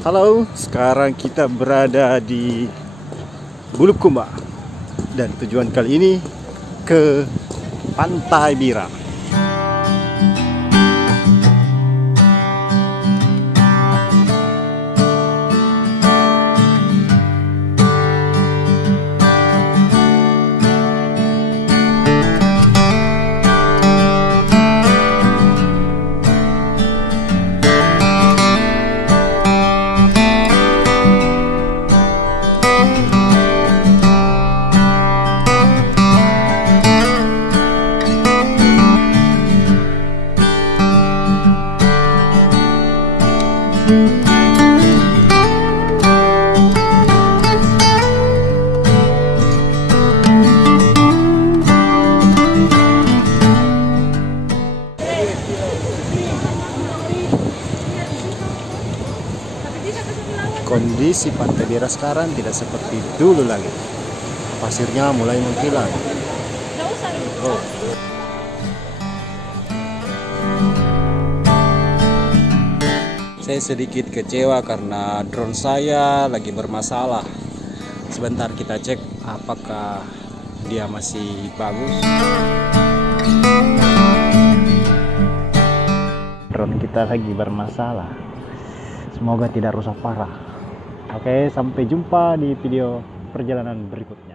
Halo, sekarang kita berada di Bulukumba dan tujuan kali ini ke Pantai Bira. Kondisi Pantai Bira sekarang tidak seperti dulu lagi. Pasirnya mulai menghilang. Oh. Saya sedikit kecewa karena drone saya lagi bermasalah. Sebentar kita cek apakah dia masih bagus. Drone kita lagi bermasalah. Semoga tidak rusak parah. Oke, sampai jumpa di video perjalanan berikut.